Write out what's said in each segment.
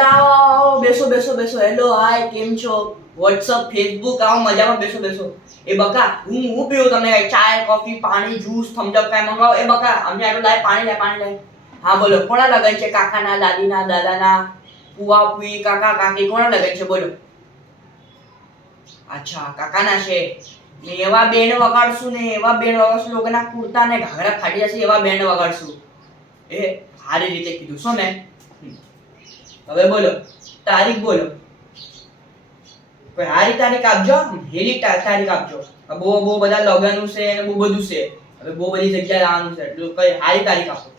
એટલે આવો બેસો બેસો બેસો. હેલો હાય કેમ છો? વોટ્સઅપ ફેસબુક આવો મજામાં બેસો બેસો. એ બકા હું પીવું તમને ચાય કોફી પાણી જ્યુસ થમ્સઅપ કાંઈ મંગાવો. એ બકા અમને આટલું લાય પાણી લાય. હા બોલો કોના લગન છે? કાકાના દાદીના દાદાના ફુવા ફુઈ કાકા કાકી કોના લગન છે બોલો? અચ્છા કાકાના છે ને એવા બેન્ડ વગાડશું લોકોના કુર્તા ને ઘાઘરા ફાટી જશે એવા બેન્ડ વગાડશું. એ સારી રીતે કીધું શું મેં? હવે બોલો તારીખ બોલો. કોઈ હારી તારીખ આપજો. હેલી તારીખ આપજો. બહુ બધા લગનું છે અને બહુ બધું છે. હવે બહુ બધી જગ્યાએ આવવાનું છે એટલે કઈ હારી તારીખ આપો.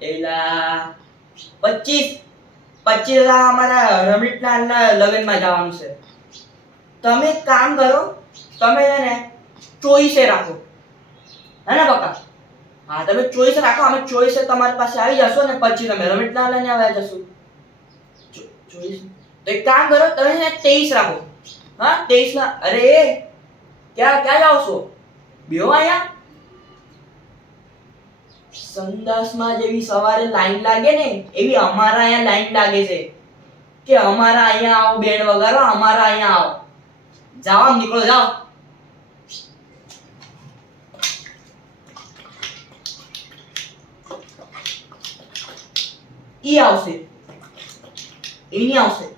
એલા 25 અમારા રમણીકના લગ્નમાં જવાનું છે. તમે એક કામ કરો તમે એને ચોઈસે રાખો હે ને બકા? હા તમે ચોઈસ રાખો. અમે ચોઈસે તમારી પાસે આવી જશો ને પછી તમે રમણીકના લઈને આવ્યા જશું. ચોઈસ તો એક કામ કરો તમે એને 23 રાખો. હા 23 ના. અરે ક્યાં જાવ છો? બેહો અહીંયા. સંદાસમાં જેવી સવારે લાઈન લાગે ને એવી અમારા અહીંયા લાઈન લાગે છે કે અમારા અહીંયા આવો બેન્ડ વગાડો અમારા અહીંયા આવો. જાઓ આમ નીકળો જાઓ. ઈ આવશે એ નહીં આવશે.